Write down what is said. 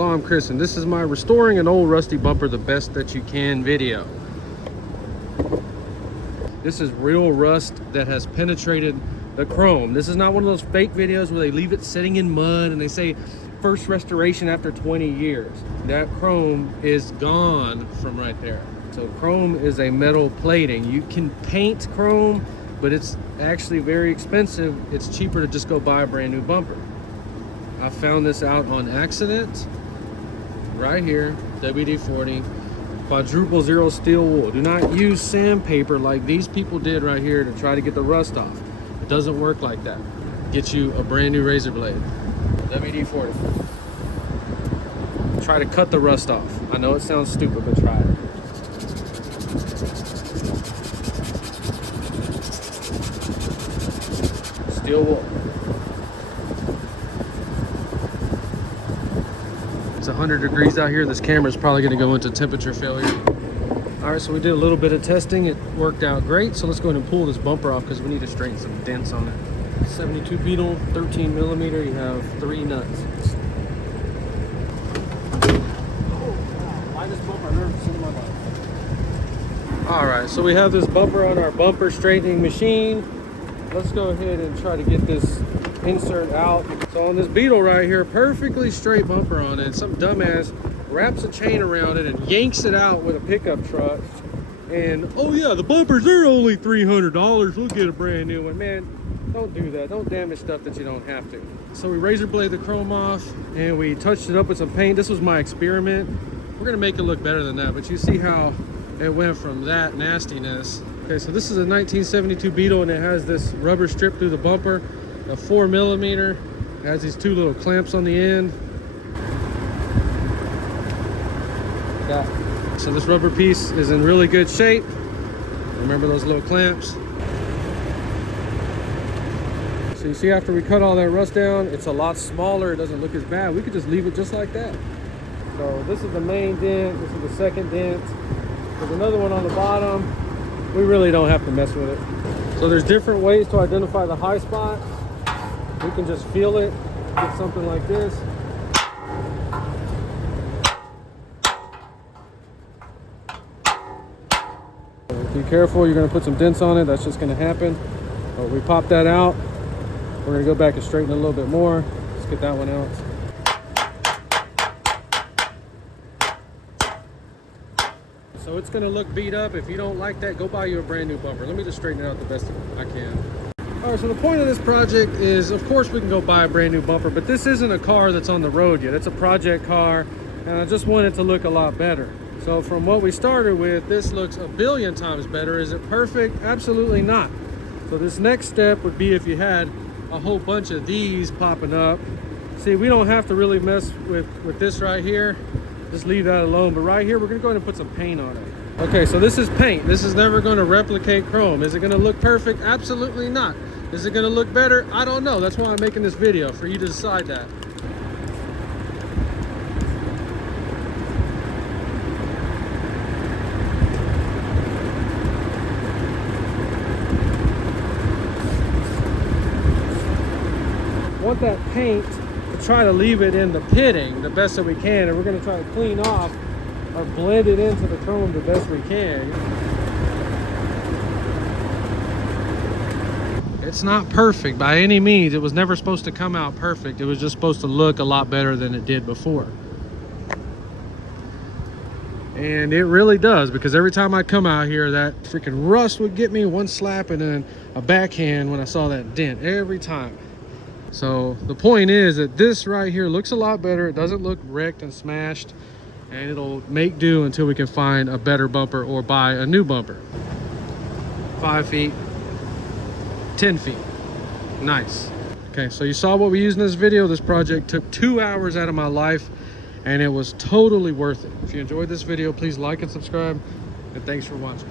Hello, I'm Chris, and this is my restoring an old rusty bumper the best that you can video. This is real rust that has penetrated the chrome. This is not one of those fake videos where they leave it sitting in mud and they say first restoration after 20 years. That chrome is gone from right there. So chrome is a metal plating. You can paint chrome, but it's actually very expensive. It's cheaper to just go buy a brand new bumper. I found this out on accident. Right here, WD-40, quadruple zero steel wool. Do not use sandpaper like these people did right here to try to get the rust off. It doesn't work like that. Get you a brand new razor blade. WD-40. Try to cut the rust off. I know it sounds stupid, but try it. Steel wool. It's 100 degrees out here. This camera is probably going to go into temperature failure. All right, so we did a little bit of testing. It worked out great. So let's go ahead and pull this bumper off because we need to straighten some dents on it. 72 Beetle, 13 millimeter. You have 3 nuts. All right, so we have this bumper on our bumper straightening machine. Let's go ahead and try to get this insert out. So on this Beetle right here, perfectly straight bumper on it, some dumbass wraps a chain around it and yanks it out with a pickup truck. And oh yeah, the bumpers are only $300. We'll get a brand new one. Man, don't do that. Don't damage stuff that you don't have to. So we razor blade the chrome off and we touched it up with some paint. This was my experiment. We're gonna make it look better than that, but you see how it went from that nastiness. Okay, so this is a 1972 Beetle and it has this rubber strip through the bumper, a 4 millimeter, has these 2 little clamps on the end. So this rubber piece is in really good shape. Remember those little clamps. So you see after we cut all that rust down, it's a lot smaller, it doesn't look as bad. We could just leave it just like that. So this is the main dent, this is the second dent. There's another one on the bottom. We really don't have to mess with it. So there's different ways to identify the high spot. We can just feel it, get something like this. Be careful, you're gonna put some dents on it, that's just gonna happen. But we pop that out. We're gonna go back and straighten it a little bit more. Let's get that one out. So it's gonna look beat up. If you don't like that, go buy you a brand new bumper. Let me just straighten it out the best I can. All right, so the point of this project is, of course, we can go buy a brand new bumper, but this isn't a car that's on the road yet. It's a project car, and I just want it to look a lot better. So from what we started with, this looks a billion times better. Is it perfect? Absolutely not. So this next step would be if you had a whole bunch of these popping up. See, we don't have to really mess with this right here. Just leave that alone. But right here, we're gonna go ahead and put some paint on it. Okay, so this is paint. This is never gonna replicate chrome. Is it gonna look perfect? Absolutely not. Is it gonna look better? I don't know. That's why I'm making this video, for you to decide that. Want that paint to try to leave it in the pitting the best that we can, and we're going to try to clean off or blend it into the chrome the best we can. It's not perfect by any means. It was never supposed to come out perfect. It was just supposed to look a lot better than it did before. And it really does, because every time I come out here, that freaking rust would get me, one slap and then a backhand when I saw that dent every time. So the point is that this right here looks a lot better. It doesn't look wrecked and smashed, and it'll make do until we can find a better bumper or buy a new bumper. 5 feet, 10 feet, nice. Okay, so you saw what we used in this video. This project took 2 hours out of my life, and it was totally worth it. If you enjoyed this video, please like and subscribe, and thanks for watching.